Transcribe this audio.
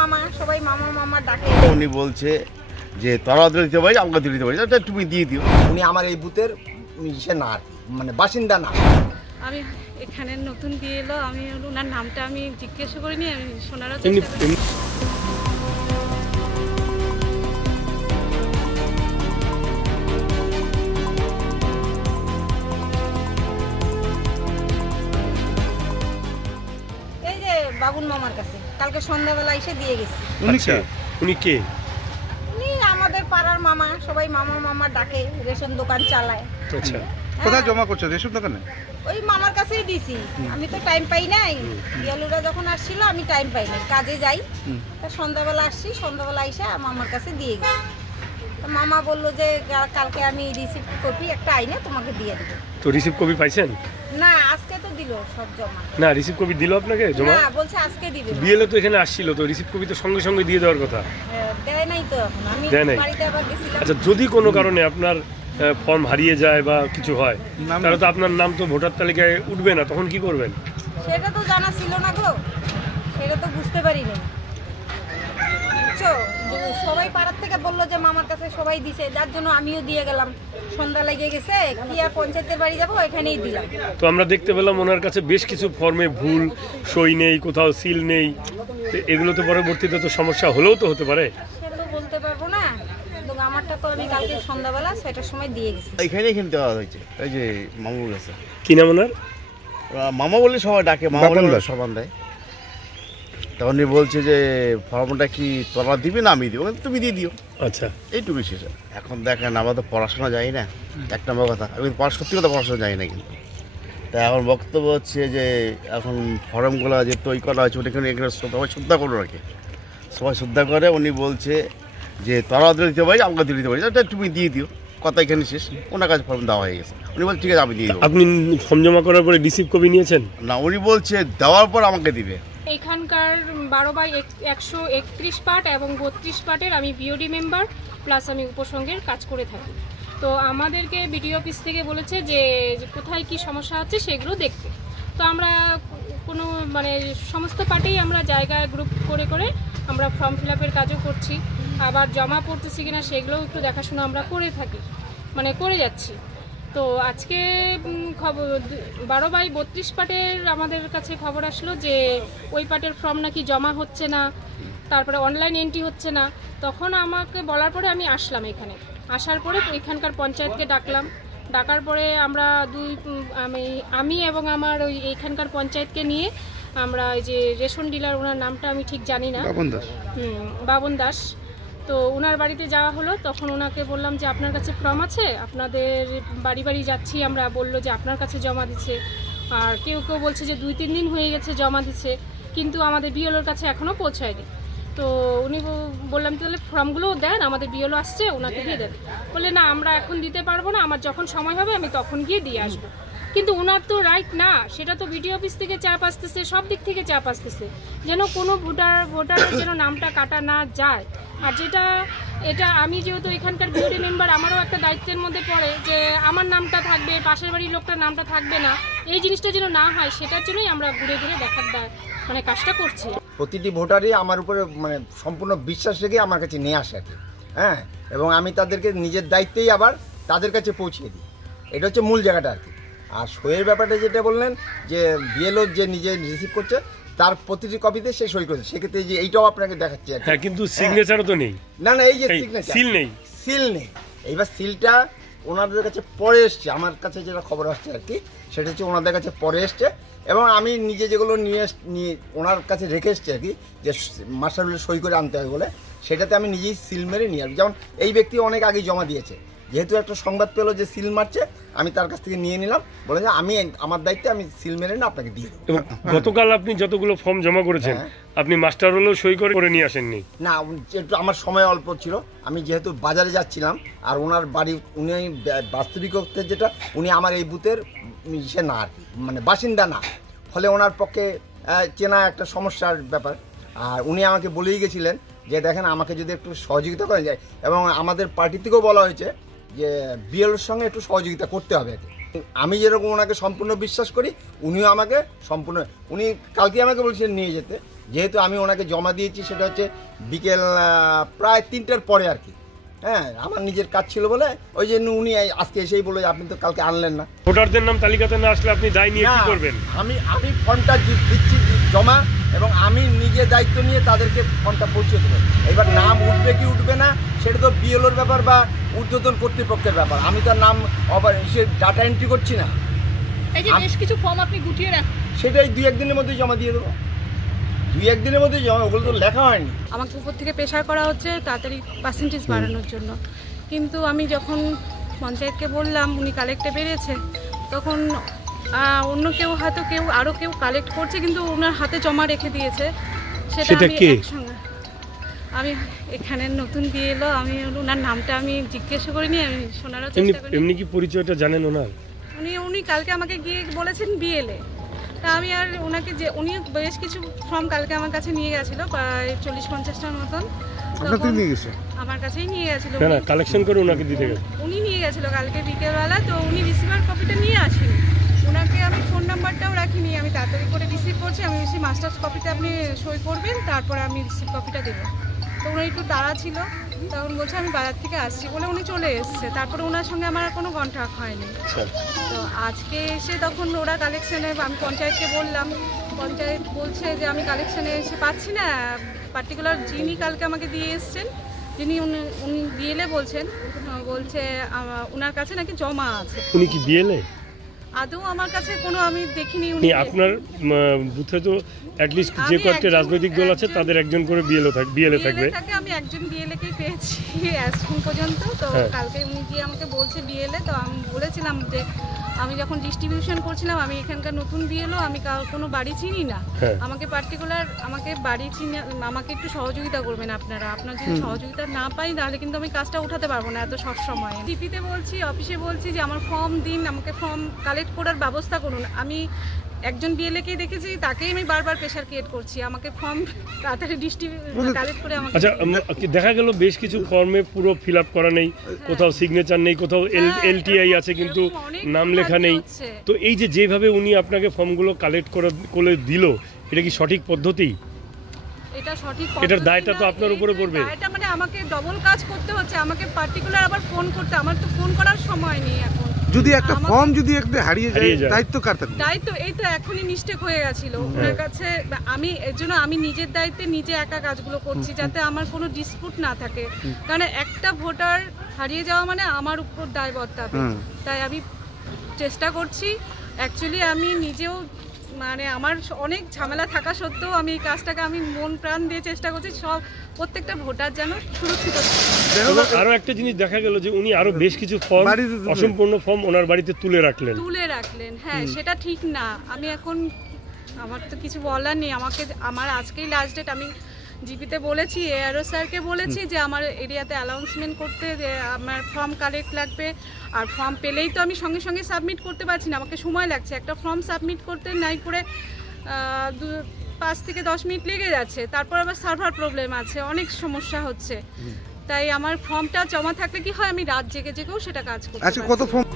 মামা, সবাই মামা মামা ডাকে। উনি বলছে যে তোরা দিতে পারি, আমাকে দিতে পারি, তুমি দিয়ে দিও। উনি আমার এই বুথের না মানে বাসিন্দা না। আমি এখানে নতুন দিয়ে এলো, আমি ওনার নামটা আমি জিজ্ঞাসা করিনি, আমি শোনারও এই যে বাবুন মামার কাছে কালকে সন্ধ্যাবেলা এসে দিয়ে গেছি। উনি কে? উনি আমাদের পাড়ার মামা, সবাই মামা মামা ডাকে, রেশন দোকান চালায়। আচ্ছা, কোথায় জমা করছো রেশন দোকানে? ওই মামার কাছেই দিছি, আমি তো টাইম পাই নাই। বিয়ালুরা যখন আসছিল আমি টাইম পাই নাই, কাজে যাই। তা সন্ধ্যাবেলা আসছি, সন্ধ্যাবেলা এসে মামার কাছে দিয়ে গেছি। মামা বললো যে কালকে আমি রিসিপ্ট কপি একটা আইনে তোমাকে দিয়ে দেবো। তো রিসিপ্ট কপি পাইছেন? না, আজকে তো দিল সব জমা। না, রিসিপ্ট কপি দিল আপনাকে জমা? না, বলছে আজকে দিবে। বিএলও তো এখানে আসছিল, তো রিসিপ্ট কপি তো সঙ্গে সঙ্গে দিয়ে দেওয়ার কথা। দেয় নাই তো এখন, আমি বাড়িতে আবার গেছিলাম। আচ্ছা, যদি কোনো কারণে আপনার ফর্ম হারিয়ে যায় বা কিছু হয়, তাহলে তো আপনার নাম তো ভোটার তালিকায় উঠবে না, তখন কি করবেন? সেটা তো জানা ছিল না গো, সেটা তো বুঝতে পারিনি। সবাই পাড়ার থেকে বললো যে মামার কাছে সবাই দিছে, যার জন্য আমিও দিয়ে গেলাম। সন্ধ্যা লেগে গেছে, কি আর পঞ্চায়েতের বাড়ি যাবো, এখানেই দিলাম। তো আমরা দেখতে পেলাম ওনার কাছে বেশ কিছু ফর্মে ভুল, সই নেই, কোথাও সিল নেই। এগুলো তো পরবর্তীতে তো সমস্যা হলেও তো হতে পারে। সেটা তো বলতে পারবো না, কিন্তু আমারটা তো আমি কালকে সন্ধ্যাবেলা 6টার সময় দিয়ে গেছি। এখানে দেওয়া হয়েছে, এই যে মামুর কাছে। কি নাম ওনার? মামা বলে সবাই ডাকে, মামা বলে সবান দেয়। তখন উনি বলছে যে ফর্মটা কি তোরা দিবি না আমি দিব, তুমি দিয়ে দিও। আচ্ছা, এইটুকু শেষ। এখন দেখেন আমরা তো পড়াশোনা যাই না, এক নম্বর কথা। আমি সত্যি কথা পড়াশোনা যাই না, কিন্তু তা এখন বক্তব্য হচ্ছে যে এখন ফর্মগুলো যে তৈরি করা হয়েছে ওটাকে এখানে সবাই শ্রদ্ধা করে রাখে, সবাই শ্রদ্ধা করে। উনি বলছে যে তোরা দিতে পারি, আমাকে দিতে পারি, তুমি দিয়ে দিও। কথা এখানে শেষ। ওনার কাছে ফর্ম দেওয়া হয়ে গেছে, উনি বলছে ঠিক আছে আমি দিয়ে দেবো। আপনি ফর্ম জমা করার পরে রিসিপ্ট কপি নিয়েছেন? না, উনি বলছে দেওয়ার পর আমাকে দিবে। এখানকার 12/131 পার্ট এবং 32 পার্টের আমি বিওডি মেম্বার, প্লাস আমি উপসংঘের কাজ করে থাকি। তো আমাদেরকে বিডিও অফিস থেকে বলেছে যে কোথায় কি সমস্যা আছে সেগুলো দেখতে। তো আমরা কোনো মানে সমস্ত পার্টেই আমরা জায়গায় গ্রুপ করে করে আমরা ফর্ম ফিল আপের কাজও করছি, আবার জমা পড়তেছি কিনা সেগুলোও একটু দেখাশোনা আমরা করে থাকি, মানে করে যাচ্ছি। তো আজকে খবর 12/32 পার্টের আমাদের কাছে খবর আসলো যে ওই পার্টের ফর্ম নাকি জমা হচ্ছে না, তারপরে অনলাইন এন্ট্রি হচ্ছে না। তখন আমাকে বলার পরে আমি আসলাম এখানে। আসার পরে এখানকার পঞ্চায়েতকে ডাকার পরে আমরা আমি এবং আমার ওই এইখানকার পঞ্চায়েতকে নিয়ে আমরা ওই যে রেশন ডিলার, ওনার নামটা আমি ঠিক জানি না, বাবন দাস, তো ওনার বাড়িতে যাওয়া হলো। তখন ওনাকে বললাম যে আপনার কাছে ফর্ম আছে, আপনাদের বাড়ি বাড়ি যাচ্ছি আমরা। বললো যে আপনার কাছে জমা দিচ্ছে, আর কেউ কেউ বলছে যে 2-3 দিন হয়ে গেছে জমা দিচ্ছে, কিন্তু আমাদের বিএলওর কাছে এখনও পৌঁছায়নি। তো উনি বললাম তাহলে ফর্মগুলোও দেন, আমাদের বিএলও আসছে, ওনাকে দিয়ে দেন। বললে না, আমরা এখন দিতে পারবো না, আমার যখন সময় হবে আমি তখন গিয়ে দিয়ে আসবো। কিন্তু ওনার তো রাইট না, সেটা তো বিডিও অফিস থেকে চাপ আসতেছে, সব দিক থেকে চাপ আসতেছে, যেন কোনো ভোটারের যেন নামটা কাটা না যায়। আর এটা আমি যেহেতু এখানকার বিওডি মেম্বার, আমারও একটা দায়িত্বের মধ্যে পড়ে যে আমার নামটা থাকবে, পাশের বাড়ির লোকটার নামটা থাকবে না, এই জিনিসটা যেন না হয়, সেটার জন্যই আমরা ঘুরে ঘুরে দেখার মানে কাজটা করছি। প্রতিটি ভোটারই আমার উপরে মানে সম্পূর্ণ বিশ্বাস রেখে আমার কাছে নিয়ে আসে আর কি, হ্যাঁ, এবং আমি তাদেরকে নিজের দায়িত্বেই আবার তাদের কাছে পৌঁছিয়ে দিই। এটা হচ্ছে মূল জায়গাটা আর কি। আর সইয়ের ব্যাপারটা যেটা বললেন যে বিএলও যে নিজে রিসিভ করছে, তার প্রতিটি কপিতে সে সই করেছে, সেক্ষেত্রে যে এইটাও আপনাকে দেখাচ্ছি। হ্যাঁ, কিন্তু সিগনেচারও তো নেই। না, এই যে সিগনেচার, সিল নেই। এইবার সিলটা ওনাদের কাছে পরে এসছে, আমার কাছে যেটা খবর আসছে আর কি, সেটা হচ্ছে ওনাদের কাছে পরে এসছে। এবং আমি নিজে যেগুলো নিয়ে ওনার কাছে রেখে এসছি আর কি, যে মাস্টার সই করে আনতে হবে বলে, সেটাতে আমি নিজেই সিল মেরে নিয়ে আসবো। যেমন এই ব্যক্তি অনেক আগেই জমা দিয়েছে, যেহেতু একটা সংবাদ পেলো যে সিল মারছে, আমি তার কাছ থেকে নিয়ে নিলাম, বলে যে আমি আমার দায়িত্বে আমি সিল মেরে না আপনাকে দিয়ে দেবো। গতকাল আপনি যতগুলো ফর্ম জমা করেছেন, আপনি মাস্টার হলেও সই করে নিয়ে আসেননি? না, একটু আমার সময় অল্প ছিল, আমি যেহেতু বাজারে যাচ্ছিলাম, আর ওনার বাড়ি উনি বাস্তবিকতে যেটা উনি আমার এই বুথের না আর কি, মানে বাসিন্দা না, ফলে ওনার পক্ষে চেনা একটা সমস্যার ব্যাপার। আর উনি আমাকে বলেই গেছিলেন যে দেখেন আমাকে যদি একটু সহযোগিতা করা যায়, এবং আমাদের পার্টি থেকেও বলা হয়েছে যে বিএলওর সঙ্গে একটু সহযোগিতা করতে হবে আর কি। আমি যেরকম ওনাকে সম্পূর্ণ বিশ্বাস করি, উনিও আমাকে সম্পূর্ণ, উনি কালকে আমাকে বলছিলেন নিয়ে যেতে, যেহেতু আমি ওনাকে জমা দিয়েছি সেটা হচ্ছে বিকেল প্রায় 3টার পরে আর কি। হ্যাঁ, আমার নিজের কাজ ছিল বলে ওই জন্য উনি আজকে এসেই বললো যে আপনি তো কালকে আনলেন না। ভোটারদের নাম তালিকাতে না আসলে আপনি দায় নিয়ে কি করবেন? আমি ফর্মটা দিচ্ছি জমা, এবং আমি নিজে দায়িত্ব নিয়ে তাদেরকে ফর্মটা পৌঁছে দেবো। এবার নাম উঠবে কি উঠবে না সেটা তো বিএলওর ব্যাপার বা ঊর্ধ্বতন কর্তৃপক্ষের ব্যাপার। আমি তার নাম আবার এসে ডাটা এন্ট্রি করছি না। এই যে বেশ কিছু ফর্ম আপনি গুটিয়ে রাখেন, সেটাই 2-1 দিনের মধ্যে জমা দিয়ে দেবো। 2-1 দিনের মধ্যে জমা, ওগুলো তো লেখা হয়নি। আমাকে উপর থেকে প্রেশার করা হচ্ছে তাড়াতাড়ি পার্সেন্টেজ বাড়ানোর জন্য, কিন্তু আমি যখন পঞ্চায়েতকে বললাম উনি কালেক্টে বেড়েছে, তখন অন্য কেউ হয়তো আরও কেউ কালেক্ট করছে কিন্তু ওনার হাতে জমা রেখে দিয়েছে। সেটা আমি একসঙ্গে, আমি এখানে নতুন দিয়ে এলো, আমি ওনার নামটা আমি জিজ্ঞাসা করিনি, আমি শোনারও চেষ্টা করি। এমনি কি পরিচয়টা জানেন ওনার? উনি কালকে আমাকে গিয়ে বলেছেন বিএলএ, তা আমি আর ওনাকে যে উনি বেশ কিছু ফর্ম কালকে আমার কাছে নিয়ে গেছিল, প্রায় 40-50টার মতন আমার কাছেই নিয়ে গেছিল। না কালেকশন করে ওনাকে দিতে গেছে, উনি নিয়ে গেছিল কালকে বিকেলবেলা, তো উনি রিসিভার কপিটা নিয়ে আসেনি। ওনাকে আমি ফোন নাম্বারটাও রাখিনি, আমি তাড়াতাড়ি করে রিসিভ করছি, আমি বেশি মাস্টার্স কপিতে আপনি সই করবেন, তারপরে আমি রিসিভ কপিটা দেবো। তো উনি একটু তাড়া ছিল, তখন বলছে আমি বাজার থেকে আসছি বলে উনি চলে এসছে। তারপরে ওনার সঙ্গে আমার আর কোনো কন্ট্যাক্ট হয়নি। তো আজকে এসে তখন ওরা কালেকশানে, আমি পঞ্চায়েতকে বললাম, পঞ্চায়েত বলছে যে আমি কালেকশানে এসে পাচ্ছি না, পার্টিকুলার যিনি কালকে আমাকে দিয়ে এসছেন, যিনি উনি বিএলএ বলছেন, বলছে ওনার কাছে নাকি জমা আছে। উনি কি বিএলএ? আদৌ আমার কাছে কোনো আমি দেখিনি। উনি আপনার বুথে তো অ্যাটলিস্ট যে কয়েকটা রাজনৈতিক দল আছে তাদের একজন করে বিএলএ থাকবে। আমি একজন বিএলএকেই পেয়েছি এখন পর্যন্ত। তো কালকে উনি গিয়ে আমাকে বলছে বিএলএ, তো আমি বলেছিলাম যে আমি যখন ডিস্ট্রিবিউশন করছিলাম আমি এখানকার নতুন বিএলও, আমি কোনো বাড়ি চিনি না, আমাকে পার্টিকুলার আমাকে বাড়ি চিনি, আমাকে একটু সহযোগিতা করবেন আপনারা। আপনার যদি সহযোগিতা না পাই তাহলে কিন্তু আমি কাজটা উঠাতে পারবো না এত সব সময়। ডিপিতে বলছি, অফিসে বলছি যে আমার ফর্ম দিন, আমাকে ফর্ম কালেক্ট করার ব্যবস্থা করুন। আমি একজন বিএলএকেই দেখেছি, তাকেই আমি বারবার প্রেশার ক্রিয়েট করছি, আমাকে ফর্ম তাড়াতাড়ি কালেক্ট করে আমাকে। আচ্ছা, দেখা গেল বেশ কিছু ফর্মে পুরো ফিল আপ করা নেই, কোথাও সিগনেচার নেই, কোথাও এলটিআই আছে কিন্তু নাম লেখা নেই। তো এই যেভাবে উনি আপনাকে ফর্মগুলো কালেক্ট করে দিল, এটা কি সঠিক পদ্ধতি? এটা সঠিক, এটার দায়টা তো আপনার উপরে পড়বে। এটা মানে আমাকে ডবল কাজ করতে হচ্ছে, আমাকে পার্টিকুলার আবার ফোন করতে, আমার তো ফোন করার সময় নেই এখন। যদি একটা ফর্ম যদি একটু হারিয়ে যায় দায়িত্ব কার থাকবে? দায়িত্ব এই তো এখনই মিস্টেক হয়ে গেছিল ওনার কাছে। আমি এর জন্য আমি নিজের দায়িত্বে নিজে একা কাজগুলো করছি যাতে আমার কোনো ডিসপুট না থাকে, কারণ একটা ভোটার হারিয়ে যাওয়া মানে আমার উপর দায় বর্তাবে। তাই আমি চেষ্টা করছি, অ্যাকচুয়ালি আমি নিজেও মানে আমার অনেক ঝামেলা থাকা সত্ত্বেও আমি এই কাজটাকে আমি মন প্রাণ দিয়ে চেষ্টা করছি সব প্রত্যেকটা ভোটার যেন সুরক্ষিত থাকে। আরো একটা জিনিস দেখা গেল যে উনি আরো বেশ কিছু ফর্ম, অসম্পূর্ণ ফর্ম ওনার বাড়িতে তুলে রাখলেন। হ্যাঁ, সেটা ঠিক না। আমি এখন আমার তো কিছু বলার নেই, আমার আজকেই লাস্ট ডেট। আমি জিপিতে বলেছি, এআরও স্যারকে বলেছি যে আমার এরিয়াতে অ্যানাউন্সমেন্ট করতে, যে আমার ফর্ম কালেক্ট লাগবে, আর ফর্ম পেলেই তো আমি সঙ্গে সঙ্গে সাবমিট করতে পারছি না, আমাকে সময় লাগছে। একটা ফর্ম সাবমিট করতে নাই করে 5 থেকে 10 মিনিট লেগে যাচ্ছে, তারপর আবার সার্ভার প্রবলেম আছে, অনেক সমস্যা হচ্ছে। তাই আমার ফর্মটা জমা থাকলে কি হয়, আমি রাত জেগেও সেটা কাজ করতে পারি। আচ্ছা, কত ফর্ম?